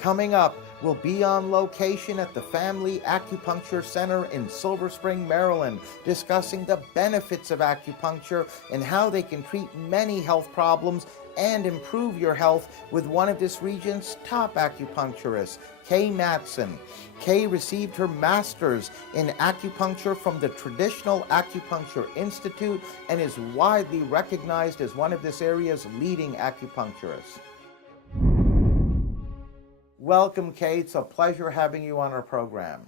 Coming up, we'll be on location at the Family Acupuncture Center in Silver Spring, Maryland, discussing the benefits of acupuncture and how they can treat many health problems and improve your health with one of this region's top acupuncturists, Kay Madsen. Kay received her master's in acupuncture from the Traditional Acupuncture Institute and is widely recognized as one of this area's leading acupuncturists. Welcome, Kay. It's a pleasure having you on our program.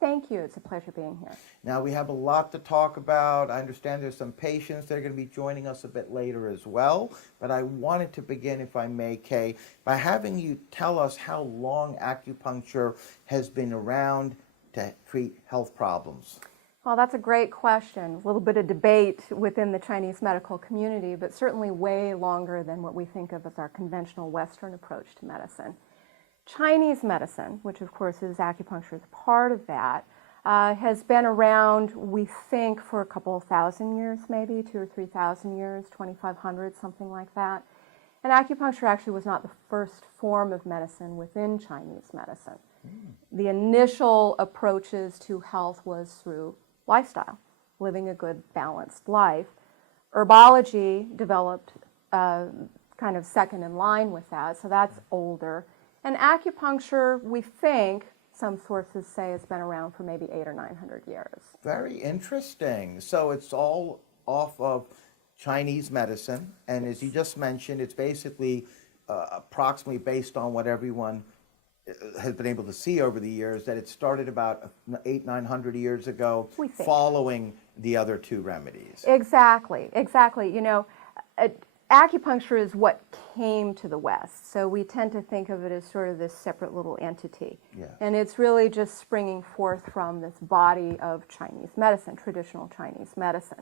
Thank you. It's a pleasure being here. Now, we have a lot to talk about. I understand there's some patients that are going to be joining us a bit later as well. But I wanted to begin, if I may, Kay, by having you tell us how long acupuncture has been around to treat health problems. Well, that's a great question. A little bit of debate within the Chinese medical community, but certainly way longer than what we think of as our conventional Western approach to medicine. Chinese medicine, which of course is acupuncture is part of that, has been around, we think, for a couple of thousand years, maybe 2,000 or 3,000 years, 2,500, something like that. And acupuncture actually was not the first form of medicine within Chinese medicine. The initial approaches to health was through lifestyle, living a good, balanced life. Herbology developed kind of second in line with that, so that's older. And acupuncture, we think, some sources say it's been around for maybe 800 or 900 years. Very interesting. So it's all off of Chinese medicine, and as you just mentioned, it's basically approximately based on what everyone has been able to see over the years, that it started about 800-900 years ago, following the other two remedies. Exactly, exactly. You know, acupuncture is what came to the West, so we tend to think of it as sort of this separate little entity. Yes. And it's really just springing forth from this body of Chinese medicine, traditional Chinese medicine.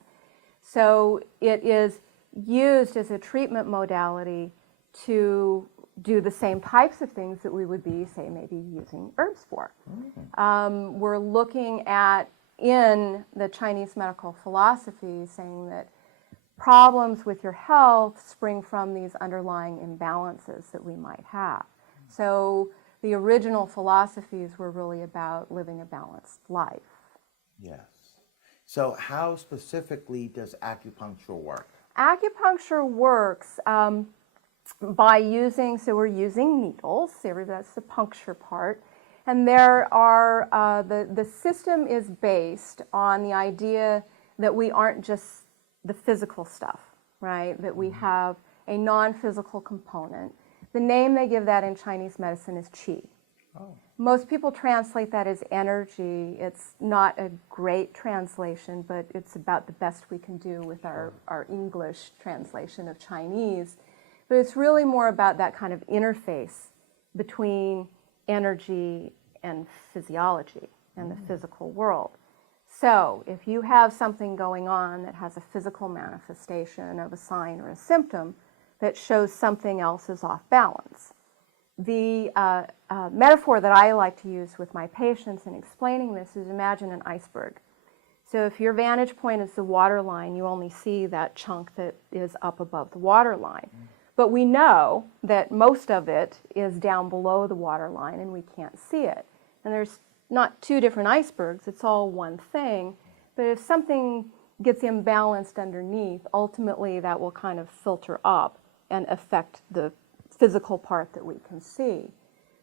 So it is used as a treatment modality to do the same types of things that we would be, say, maybe using herbs for. We're looking at, in the Chinese medical philosophy, saying that problems with your health spring from these underlying imbalances that we might have. So the original philosophies were really about living a balanced life. Yes. So how specifically does acupuncture work? Acupuncture works by using, so we're using needles, that's the puncture part, and there are, the system is based on the idea that we aren't just the physical stuff, right? That we have a non-physical component. The name they give that in Chinese medicine is qi. Oh. Most people translate that as energy. It's not a great translation, but it's about the best we can do with our English translation of Chinese. But it's really more about that kind of interface between energy and physiology and the physical world. So if you have something going on that has a physical manifestation of a sign or a symptom that shows something else is off balance, the metaphor that I like to use with my patients in explaining this is, imagine an iceberg. So if your vantage point is the water line, you only see that chunk that is up above the water line. But we know that most of it is down below the water line and we can't see it. And there's not two different icebergs, it's all one thing. But if something gets imbalanced underneath, ultimately that will kind of filter up and affect the physical part that we can see.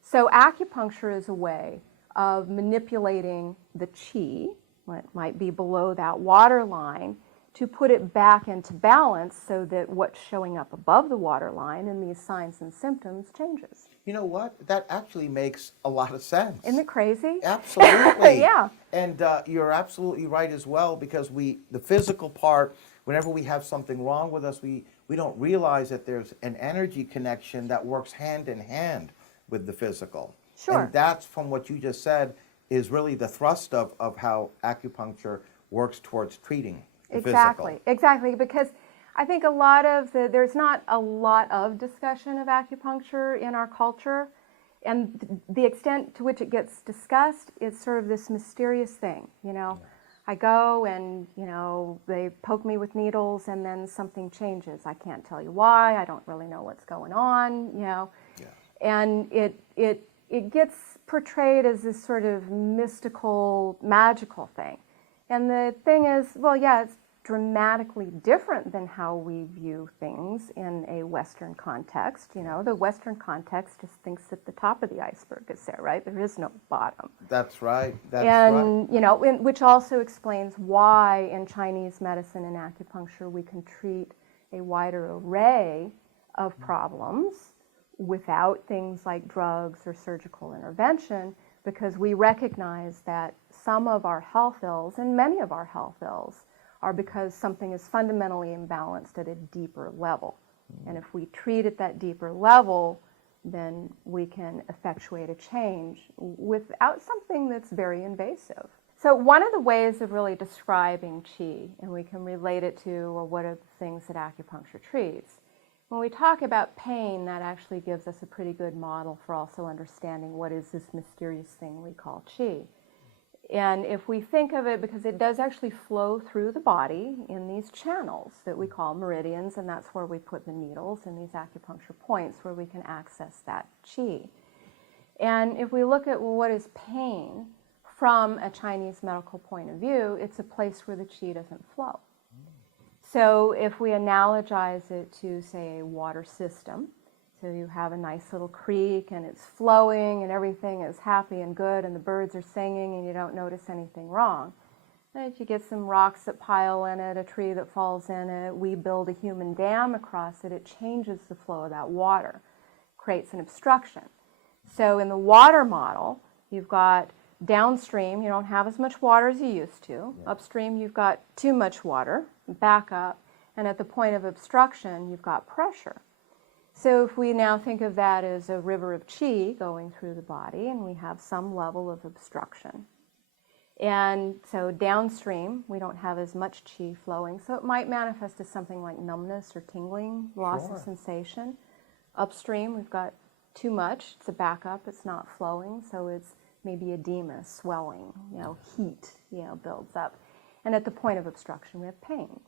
So acupuncture is a way of manipulating the qi, what might be below that water line, to put it back into balance so that what's showing up above the water line and these signs and symptoms changes. You know what? That actually makes a lot of sense. Isn't it crazy? Absolutely. Yeah. And you're absolutely right as well, because the physical part, whenever we have something wrong with us, we don't realize that there's an energy connection that works hand in hand with the physical. Sure. And that's, from what you just said, is really the thrust of how acupuncture works towards treating the physical. Exactly, because I think there's not a lot of discussion of acupuncture in our culture, and the extent to which it gets discussed is sort of this mysterious thing, you know. Yes. I go and, you know, they poke me with needles and then something changes. I can't tell you why, I don't really know what's going on, you know. Yeah. And it it gets portrayed as this sort of mystical, magical thing. And the thing is, well, yeah, it's dramatically different than how we view things in a Western context. You know, the Western context just thinks that the top of the iceberg is there, right? There is no bottom. That's right. That's and, right. you know, which also explains why in Chinese medicine and acupuncture we can treat a wider array of problems without things like drugs or surgical intervention, because we recognize that some of our health ills, and many of our health ills, are because something is fundamentally imbalanced at a deeper level. And if we treat at that deeper level, then we can effectuate a change without something that's very invasive. So one of the ways of really describing qi, and we can relate it to, well, what are the things that acupuncture treats? When we talk about pain, that actually gives us a pretty good model for also understanding what is this mysterious thing we call qi. And if we think of it, because it does actually flow through the body in these channels that we call meridians, and that's where we put the needles in these acupuncture points where we can access that qi. And if we look at, well, what is pain from a Chinese medical point of view, it's a place where the qi doesn't flow. So if we analogize it to, say, a water system, so you have a nice little creek and it's flowing and everything is happy and good and the birds are singing and you don't notice anything wrong. And if you get some rocks that pile in it, a tree that falls in it, we build a human dam across it, it changes the flow of that water, creates an obstruction. So in the water model, you've got downstream, you don't have as much water as you used to. Yeah. Upstream, you've got too much water, back up, and at the point of obstruction, you've got pressure. So if we now think of that as a river of qi going through the body, and we have some level of obstruction. And so downstream, we don't have as much qi flowing, so it might manifest as something like numbness or tingling, loss of sensation. Upstream, we've got too much, it's a backup, it's not flowing, so it's maybe edema, swelling, heat, builds up. And at the point of obstruction, we have pain.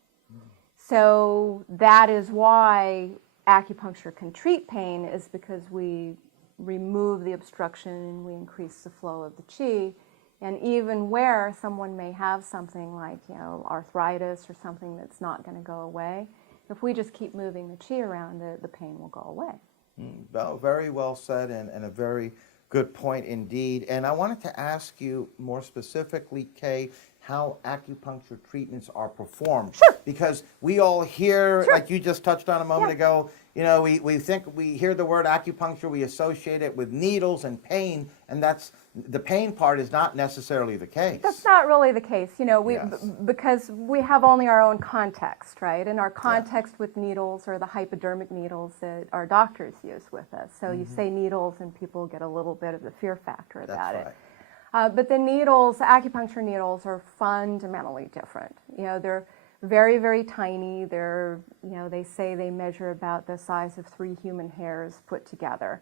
So that is why acupuncture can treat pain, is because we remove the obstruction and we increase the flow of the qi. And even where someone may have something like, arthritis or something that's not going to go away, if we just keep moving the qi around, the pain will go away. Well, very well said, and a very good point indeed. And I wanted to ask you more specifically, Kay, how acupuncture treatments are performed. Sure. Because we all hear, Sure. like you just touched on a moment ago, we hear the word acupuncture, we associate it with needles and pain, and that's, the pain part is not necessarily the case. That's not really the case, Yes. Because we have only our own context, right? And our context with needles are the hypodermic needles that our doctors use with us. So you say needles and people get a little bit of the fear factor about it. But the needles, acupuncture needles, are fundamentally different. They're very, very tiny. They're, they say they measure about the size of 3 human hairs put together.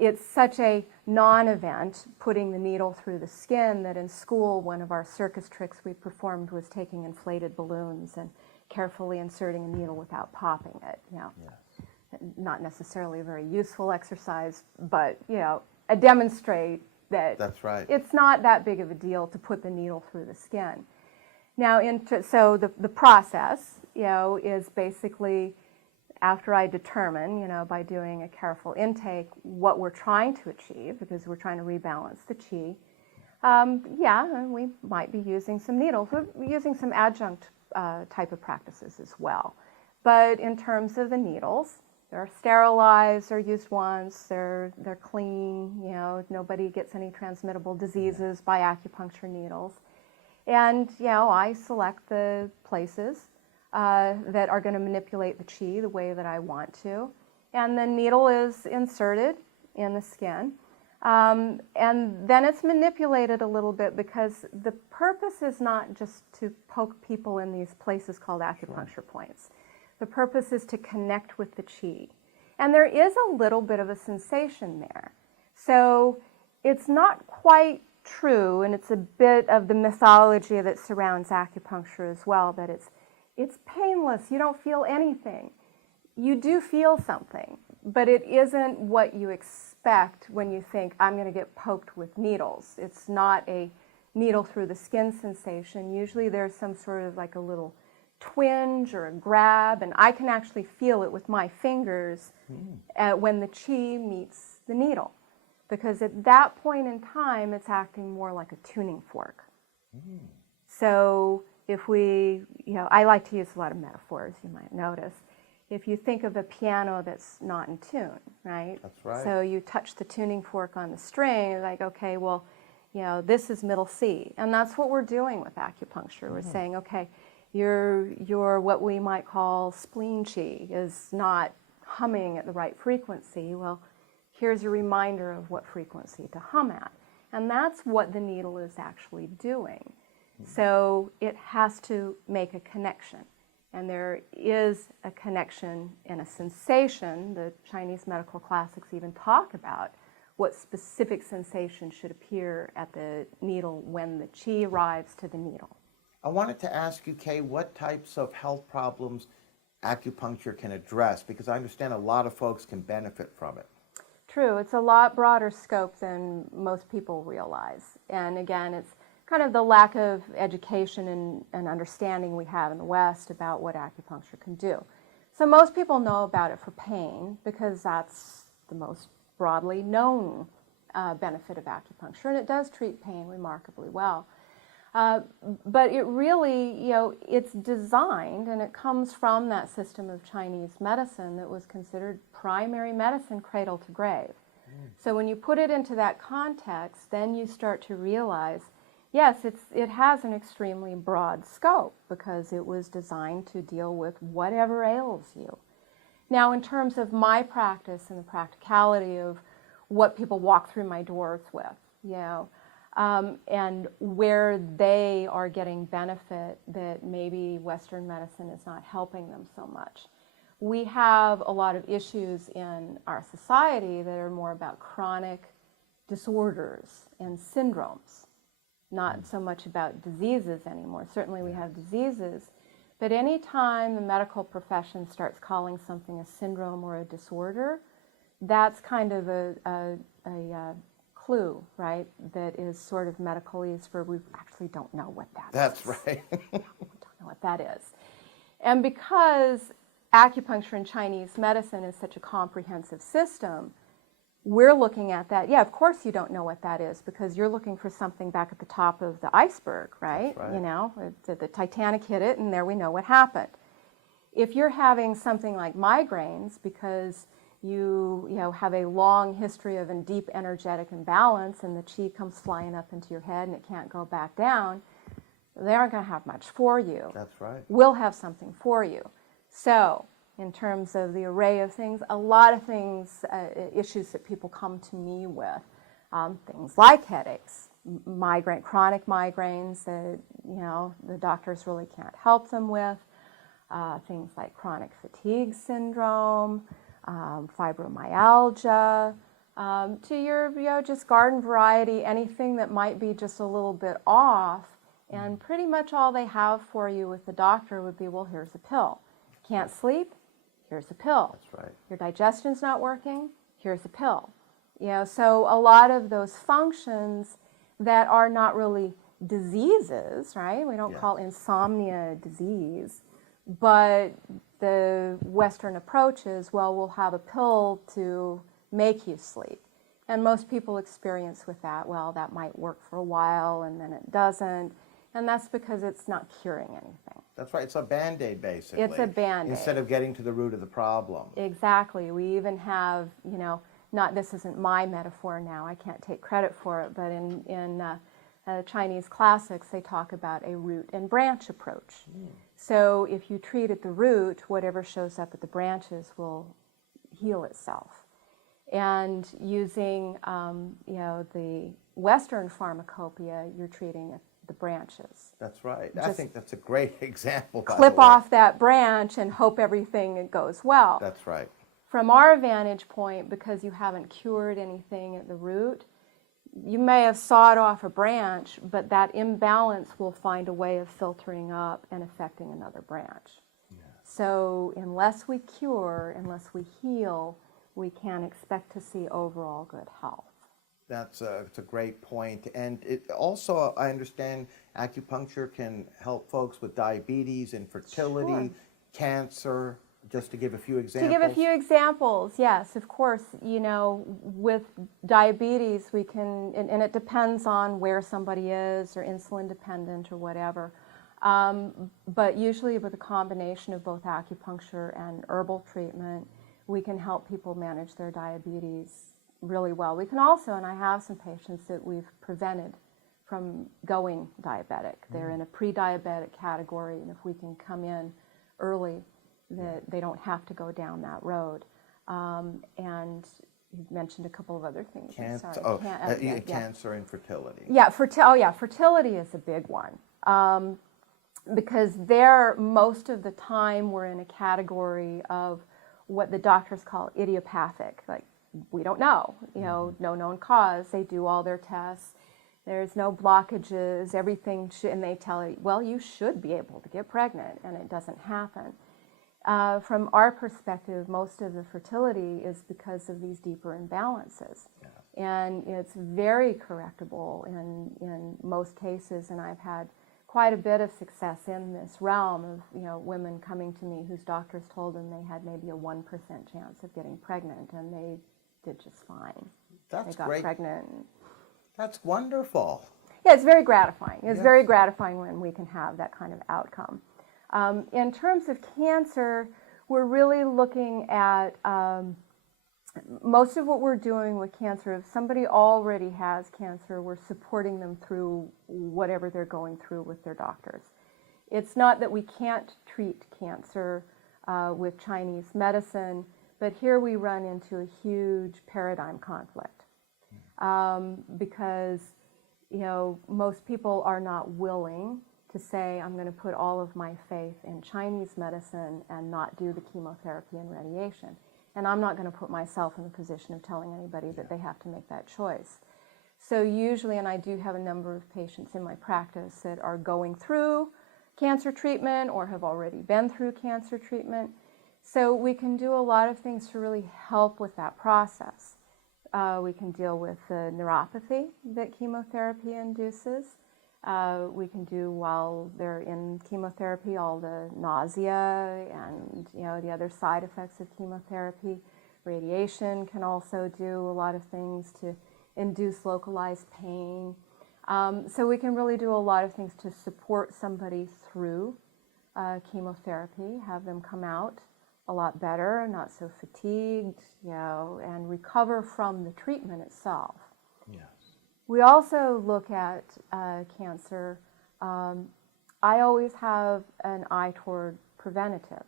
It's such a non-event, putting the needle through the skin, that in school, one of our circus tricks we performed was taking inflated balloons and carefully inserting a needle without popping it. Not necessarily a very useful exercise, but, a demonstrate that That's right. It's not that big of a deal to put the needle through the skin. Now, so the process, is basically, after I determine, by doing a careful intake, what we're trying to achieve, because we're trying to rebalance the qi, we might be using some needles. We're using some adjunct type of practices as well. But in terms of the needles, they're sterilized, they're used once, they're clean, nobody gets any transmittable diseases by acupuncture needles. And, I select the places that are going to manipulate the qi the way that I want to. And the needle is inserted in the skin. And then it's manipulated a little bit, because the purpose is not just to poke people in these places called acupuncture points. The purpose is to connect with the qi. And there is a little bit of a sensation there. So it's not quite true, and it's a bit of the mythology that surrounds acupuncture as well, that it's painless, you don't feel anything. You do feel something, but it isn't what you expect expect when you think, I'm going to get poked with needles. It's not a needle through the skin sensation. Usually there's some sort of like a little twinge or a grab, and I can actually feel it with my fingers when the chi meets the needle. Because at that point in time, it's acting more like a tuning fork. So if we, I like to use a lot of metaphors, you might notice. If you think of a piano that's not in tune, right? That's right. So you touch the tuning fork on the string, like, okay, well, this is middle C. And that's what we're doing with acupuncture. We're saying, okay, your what we might call spleen chi is not humming at the right frequency. Well, here's a reminder of what frequency to hum at. And that's what the needle is actually doing. So it has to make a connection. And there is a connection and a sensation. The Chinese medical classics even talk about what specific sensation should appear at the needle when the chi arrives to the needle. I wanted to ask you, Kay, what types of health problems acupuncture can address, because I understand a lot of folks can benefit from it. True, it's a lot broader scope than most people realize. And again, it's kind of the lack of education and understanding we have in the West about what acupuncture can do. So most people know about it for pain because that's the most broadly known benefit of acupuncture, and it does treat pain remarkably well. But it really, it's designed, and it comes from that system of Chinese medicine that was considered primary medicine cradle to grave. So when you put it into that context, then you start to realize, yes, it has an extremely broad scope because it was designed to deal with whatever ails you. Now, in terms of my practice and the practicality of what people walk through my doors with, and where they are getting benefit that maybe Western medicine is not helping them so much. We have a lot of issues in our society that are more about chronic disorders and syndromes, not so much about diseases anymore. Certainly we have diseases, but anytime the medical profession starts calling something a syndrome or a disorder, that's kind of a clue, right, that is sort of medicalese for we actually don't know what that is. That's right. We don't know what that is. And because acupuncture and Chinese medicine is such a comprehensive system, we're looking at that. Yeah, of course you don't know what that is because you're looking for something back at the top of the iceberg, right? That's right. The Titanic hit it and there we know what happened. If you're having something like migraines because you have a long history of a deep energetic imbalance and the chi comes flying up into your head and it can't go back down, they aren't going to have much for you. That's right. We'll have something for you. So, in terms of the array of things, a lot of things, issues that people come to me with, things like headaches, chronic migraines that, the doctors really can't help them with, things like chronic fatigue syndrome, fibromyalgia, to your, just garden variety, anything that might be just a little bit off, and pretty much all they have for you with the doctor would be, well, here's a pill. Can't sleep? Here's a pill. That's right. Your digestion's not working? Here's a pill. So a lot of those functions that are not really diseases, right? We don't call insomnia a disease, but the Western approach is, well, we'll have a pill to make you sleep. And most people experience with that, well, that might work for a while and then it doesn't. And that's because it's not curing anything. That's right. It's a Band-Aid, basically. It's a Band-Aid. Instead of getting to the root of the problem. Exactly. We even have, this isn't my metaphor now, I can't take credit for it, but in Chinese classics, they talk about a root and branch approach. So if you treat at the root, whatever shows up at the branches will heal itself. And using, the Western pharmacopoeia, you're treating at the branches. That's right. I think that's a great example. Clip off that branch and hope everything goes well. That's right. From our vantage point, because you haven't cured anything at the root, you may have sawed off a branch, but that imbalance will find a way of filtering up and affecting another branch. So unless we cure, unless we heal, we can expect to see overall good health. It's a great point. And it also, I understand acupuncture can help folks with diabetes, infertility, Sure. cancer, just to give a few To examples. give a few examples, yes, of course, you know, with diabetes we can, and it depends on where somebody is or insulin dependent or whatever, but usually with a combination of both acupuncture and herbal treatment, we can help people manage their diabetes really well. We can also, and I have some patients that we've prevented from going diabetic. They're in a pre-diabetic category, and if we can come in early, that they don't have to go down that road. And you've mentioned a couple of other things. Cancer, Sorry. cancer and fertility. Yeah, fertility is a big one. Because there, most of the time, we're in a category of what the doctors call idiopathic. Like, we don't know, you know, no known cause. They do all their tests. There's no blockages, everything, and they tell you, well, you should be able to get pregnant, and it doesn't happen. From our perspective, most of the fertility is because of these deeper imbalances. Yeah. And it's very correctable in most cases, and I've had quite a bit of success in this realm of, you know, women coming to me whose doctors told them they had maybe a 1% chance of getting pregnant, and they did just fine. That's they got great. pregnant. That's wonderful. Yeah, it's very gratifying. It's Yes. very gratifying when we can have that kind of outcome. In terms of cancer, we're really looking at most of what we're doing with cancer. If somebody already has cancer, we're supporting them through whatever they're going through with their doctors. It's not that we can't treat cancer with Chinese medicine, but here we run into a huge paradigm conflict because, you know, most people are not willing to say, I'm going to put all of my faith in Chinese medicine and not do the chemotherapy and radiation. And I'm not going to put myself in the position of telling anybody that they have to make that choice. So usually, and I do have a number of patients in my practice that are going through cancer treatment or have already been through cancer treatment. So we can do a lot of things to really help with that process. We can deal with the neuropathy that chemotherapy induces. We can do, while they're in chemotherapy, all the nausea and, you know, the other side effects of chemotherapy. Radiation can also do a lot of things to induce localized pain. So we can really do a lot of things to support somebody through chemotherapy, have them come out a lot better, not so fatigued, you know, and recover from the treatment itself. Yes. We also look at cancer. I always have an eye toward preventative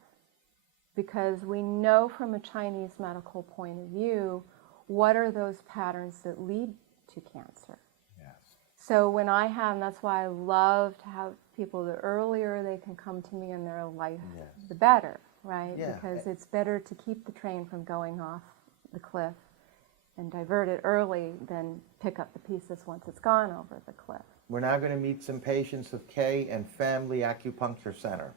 because we know from a Chinese medical point of view what are those patterns that lead to cancer. Yes. So when I have, and that's why I love to have people, the earlier they can come to me in their life, Yes. the better, right? Yeah. Because it's better to keep the train from going off the cliff and divert it early than pick up the pieces once it's gone over the cliff. We're now going to meet some patients with Kay and Family Acupuncture Center.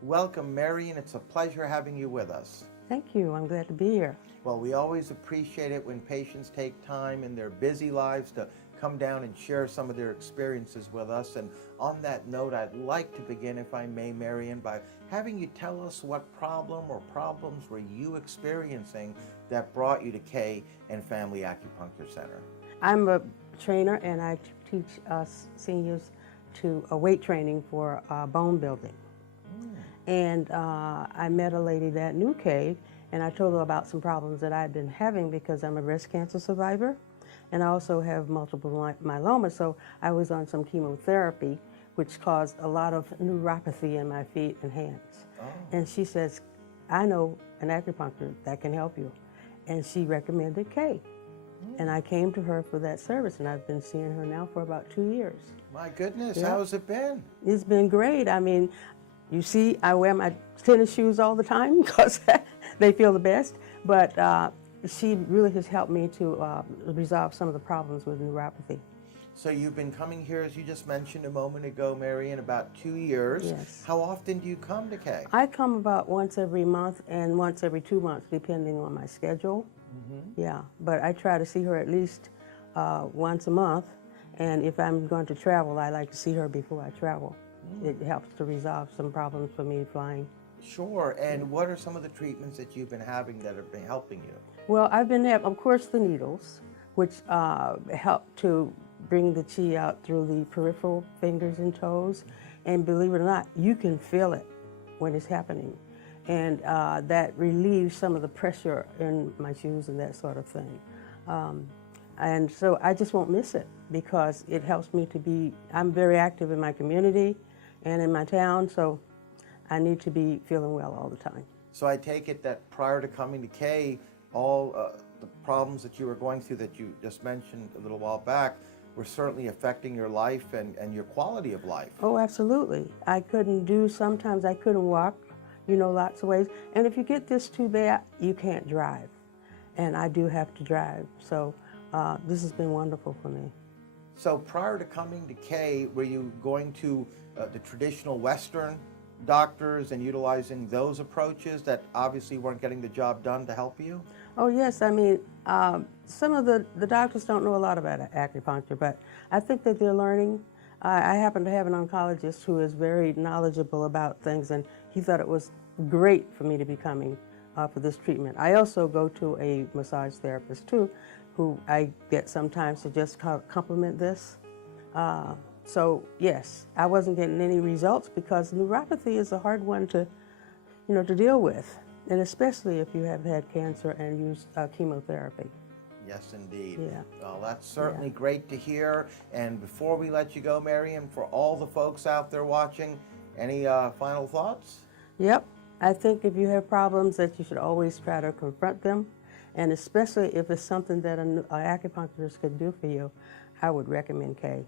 Welcome, Marion. It's a pleasure having you with us. Thank you. I'm glad to be here. Well, we always appreciate it when patients take time in their busy lives to come down and share some of their experiences with us. And on that note, I'd like to begin, if I may, Marion, by having you tell us what problem or problems were you experiencing that brought you to Kay and Family Acupuncture Center. I'm a trainer and I teach seniors to weight training for bone building. And I met a lady that knew Kay, and I told her about some problems that I'd been having because I'm a breast cancer survivor and I also have multiple myeloma, so I was on some chemotherapy which caused a lot of neuropathy in my feet and hands. Oh. And she says, I know an acupuncturist that can help you. And she recommended Kay. And I came to her for that service, and I've been seeing her now for about 2 years. My goodness, Yeah. How's it been? It's been great. I mean, you see, I wear my tennis shoes all the time because they feel the best, but she really has helped me to resolve some of the problems with neuropathy. So you've been coming here, as you just mentioned a moment ago, Marion, about 2 years. Yes. How often do you come to Kay? I come about once every month and once every 2 months, depending on my schedule. Yeah, but I try to see her at least once a month, and if I'm going to travel, I like to see her before I travel. It helps to resolve some problems for me flying. Sure. And what are some of the treatments that you've been having that have been helping you? Well, I've been having, of course, the needles, which help to bring the chi out through the peripheral fingers and toes. And believe it or not, you can feel it when it's happening. And that relieves some of the pressure in my shoes and that sort of thing. And so I just won't miss it because it helps me to be, I'm very active in my community and in my town, so I need to be feeling well all the time. So I take it that prior to coming to Kay, all the problems that you were going through that you just mentioned a little while back were certainly affecting your life and your quality of life. Oh, absolutely. Sometimes I couldn't walk, lots of ways. And if you get this too bad, you can't drive. And I do have to drive. So this has been wonderful for me. So prior to coming to Kay, were you going to the traditional Western doctors and utilizing those approaches that obviously weren't getting the job done to help you? Oh, yes. I mean, some of the doctors don't know a lot about acupuncture, but I think that they're learning. I happen to have an oncologist who is very knowledgeable about things, and he thought it was great for me to be coming for this treatment. I also go to a massage therapist, too, who I get sometimes to just complement this. So, yes, I wasn't getting any results because neuropathy is a hard one to deal with, and especially if you have had cancer and used chemotherapy. Yes, indeed. Yeah. Well, that's certainly great to hear. And before we let you go, Marion, for all the folks out there watching, any final thoughts? Yep. I think if you have problems that you should always try to confront them, and especially if it's something that an acupuncturist could do for you, I would recommend Kay.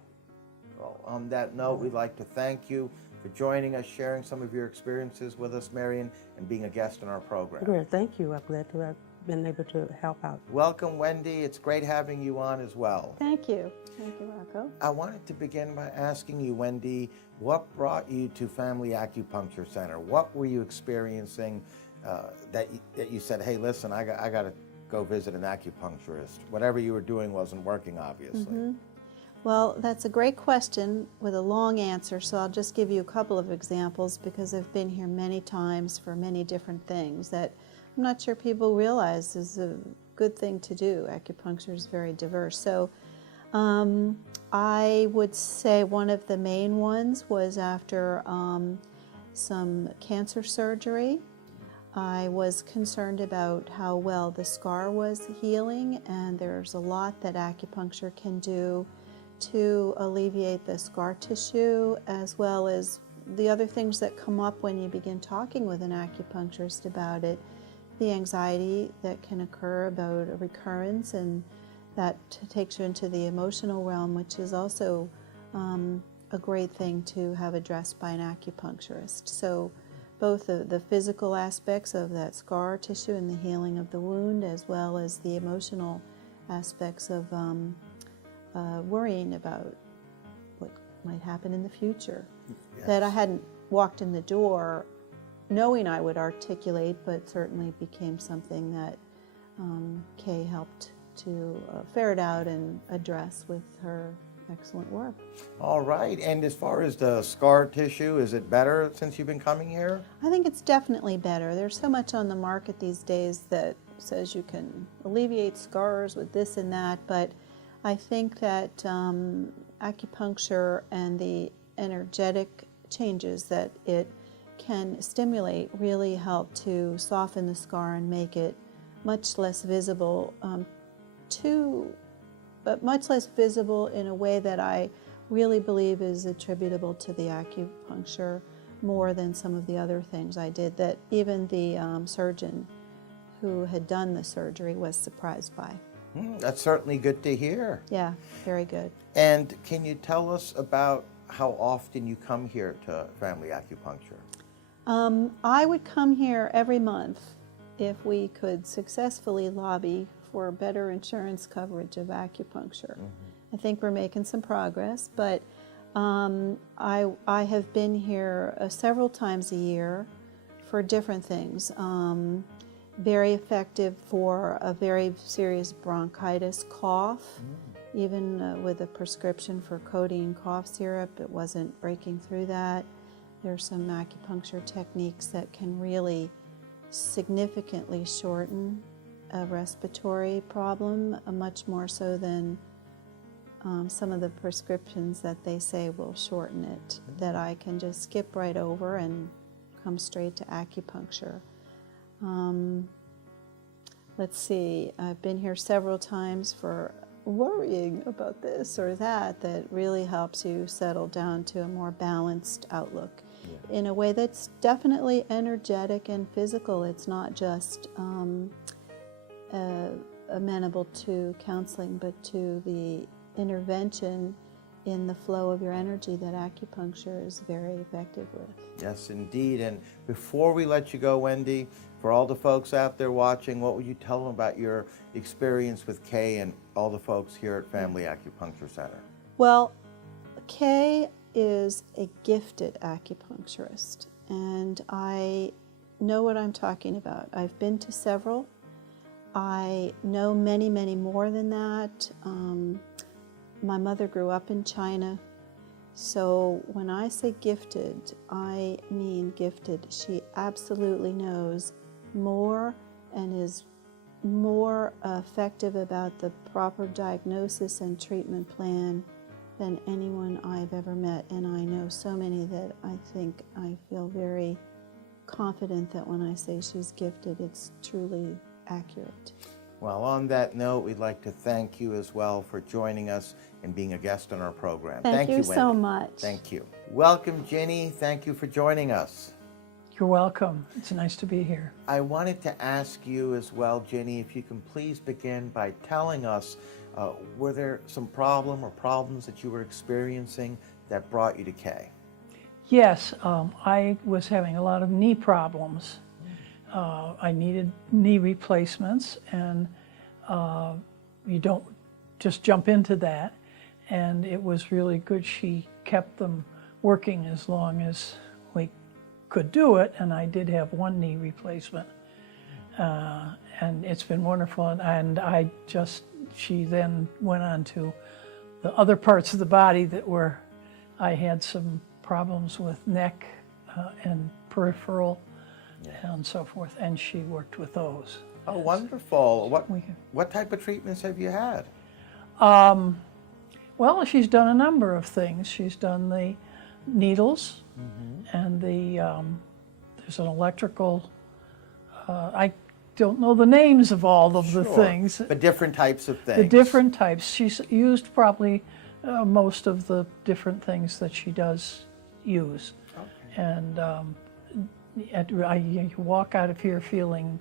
Well, on that note, we'd like to thank you for joining us, sharing some of your experiences with us, Marion, and being a guest on our program. Great. Thank you. I'm glad to have been able to help out. Welcome, Wendy. It's great having you on as well. Thank you. Thank you, Rocco. I wanted to begin by asking you, Wendy, what brought you to Family Acupuncture Center? What were you experiencing that you said, hey, listen, I got to go visit an acupuncturist? Whatever you were doing wasn't working, obviously. Well, that's a great question with a long answer, so I'll just give you a couple of examples because I've been here many times for many different things that I'm not sure people realize is a good thing to do. Acupuncture is very diverse. So I would say one of the main ones was after some cancer surgery. I was concerned about how well the scar was healing, and there's a lot that acupuncture can do to alleviate the scar tissue, as well as the other things that come up when you begin talking with an acupuncturist about it. The anxiety that can occur about a recurrence, and that takes you into the emotional realm, which is also a great thing to have addressed by an acupuncturist. So both the physical aspects of that scar tissue and the healing of the wound, as well as the emotional aspects of worrying about what might happen in the future. Yes. That I hadn't walked in the door knowing I would articulate, but certainly became something that Kay helped to ferret out and address with her excellent work. All right. And as far as the scar tissue, is it better since you've been coming here? I think it's definitely better. There's so much on the market these days that says you can alleviate scars with this and that, but I think that acupuncture and the energetic changes that it can stimulate really help to soften the scar and make it much less visible much less visible in a way that I really believe is attributable to the acupuncture more than some of the other things I did that even the surgeon who had done the surgery was surprised by. That's certainly good to hear. Yeah, very good. And can you tell us about how often you come here to Family Acupuncture? I would come here every month if we could successfully lobby for better insurance coverage of acupuncture. I think we're making some progress, but I have been here several times a year for different things. very effective for a very serious bronchitis cough. Even with a prescription for codeine cough syrup, it wasn't breaking through that. There are some acupuncture techniques that can really significantly shorten a respiratory problem, much more so than some of the prescriptions that they say will shorten it, that I can just skip right over and come straight to acupuncture. Let's see, I've been here several times for worrying about this or that, that really helps you settle down to a more balanced outlook in a way that's definitely energetic and physical. It's not just amenable to counseling, but to the intervention in the flow of your energy that acupuncture is very effective with. Yes, indeed. And before we let you go, Wendy, for all the folks out there watching, what would you tell them about your experience with Kay and all the folks here at Family Acupuncture Center? Well, Kay is a gifted acupuncturist, and I know what I'm talking about. I've been to several. I know many, many more than that. My mother grew up in China, so when I say gifted, I mean gifted. She absolutely knows more and is more effective about the proper diagnosis and treatment plan than anyone I've ever met. And I know so many that I think I feel very confident that when I say she's gifted, it's truly accurate. Well, on that note, we'd like to thank you as well for joining us and being a guest on our program. Thank you Wendy. so much. Thank you. Welcome, Ginny. Thank you for joining us. You're welcome. It's nice to be here. I wanted to ask you as well, Ginny, if you can please begin by telling us, were there some problems that you were experiencing that brought you to Kay? Yes, I was having a lot of knee problems. I needed knee replacements, and you don't just jump into that. And it was really good. She kept them working as long as we could do it, and I did have one knee replacement. And it's been wonderful. And she then went on to the other parts of the body that were, I had some problems with neck and peripheral and so forth, and she worked with those. Oh, wonderful. What type of treatments have you had? Well, she's done a number of things. She's done the needles and there's an electrical, I don't know the names of all of the things. But different types of things. The different types. She's used probably most of the different things that she does use. Okay. And you walk out of here feeling,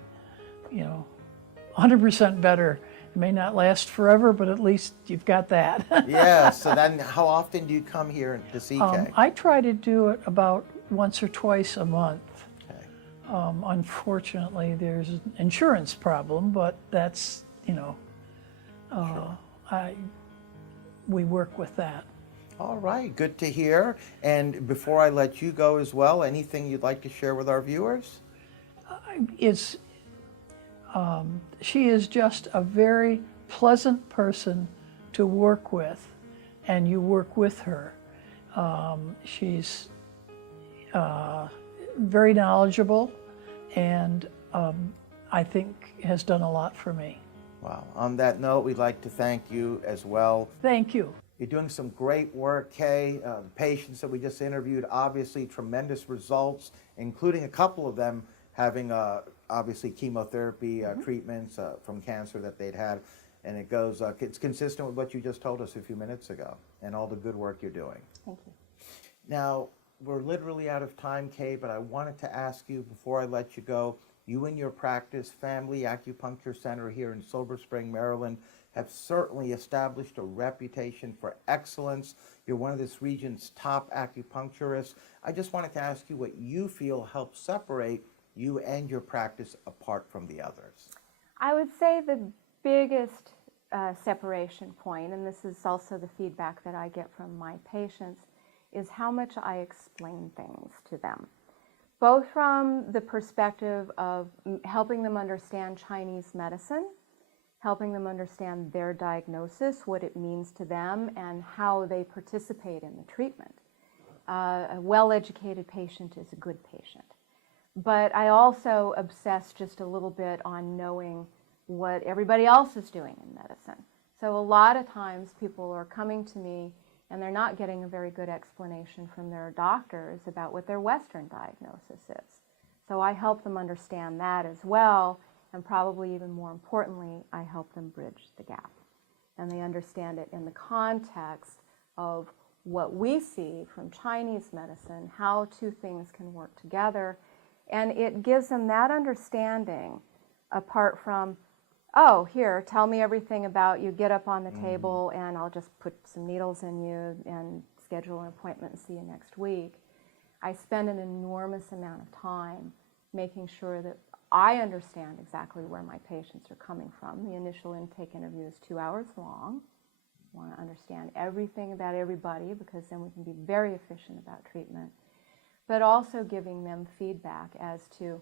100% better. It may not last forever, but at least you've got that. Yeah, so then how often do you come here to see Kay? I try to do it about once or twice a month. Okay. Unfortunately, there's an insurance problem, but that's, we work with that. All right, good to hear. And before I let you go as well, anything you'd like to share with our viewers? She is just a very pleasant person to work with, and you work with her. She's very knowledgeable, and I think has done a lot for me. Wow. On that note, we'd like to thank you as well. Thank you. You're doing some great work, Kay. The patients that we just interviewed, obviously tremendous results, including a couple of them having obviously chemotherapy treatments from cancer that they'd had. And it goes, it's consistent with what you just told us a few minutes ago and all the good work you're doing. Thank you. Now, we're literally out of time, Kay, but I wanted to ask you before I let you go, you and your practice, Family Acupuncture Center here in Silver Spring, Maryland, have certainly established a reputation for excellence. You're one of this region's top acupuncturists. I just wanted to ask you what you feel helps separate you and your practice apart from the others. I would say the biggest separation point, and this is also the feedback that I get from my patients, is how much I explain things to them. both from the perspective of helping them understand Chinese medicine, helping them understand their diagnosis, what it means to them, and how they participate in the treatment. A well-educated patient is a good patient. But I also obsess just a little bit on knowing what everybody else is doing in medicine. So a lot of times people are coming to me and they're not getting a very good explanation from their doctors about what their Western diagnosis is. So I help them understand that as well, and probably even more importantly, I help them bridge the gap. And they understand it in the context of what we see from Chinese medicine, how two things can work together, and it gives them that understanding apart from, oh, here, tell me everything about you, get up on the table and I'll just put some needles in you and schedule an appointment and see you next week. I spend an enormous amount of time making sure that I understand exactly where my patients are coming from. The initial intake interview is 2 hours long. I want to understand everything about everybody because then we can be very efficient about treatment. But also giving them feedback as to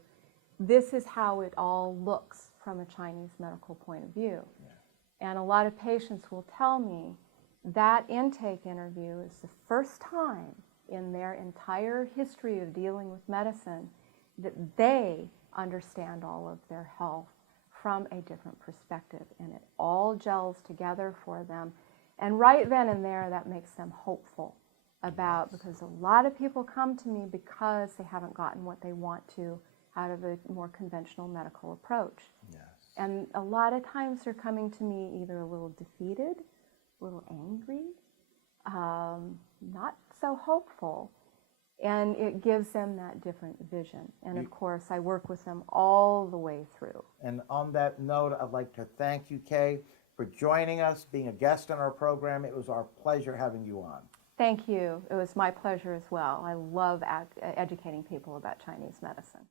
this is how it all looks from a Chinese medical point of view. Yeah. And a lot of patients will tell me that intake interview is the first time in their entire history of dealing with medicine that they understand all of their health from a different perspective, and it all gels together for them. And right then and there, that makes them hopeful about, because a lot of people come to me because they haven't gotten what they want to out of a more conventional medical approach. Yes. And a lot of times they're coming to me either a little defeated, a little angry, not so hopeful, and it gives them that different vision. And of course, I work with them all the way through. And on that note, I'd like to thank you, Kay, for joining us, being a guest on our program. It was our pleasure having you on. Thank you. It was my pleasure as well. I love educating people about Chinese medicine.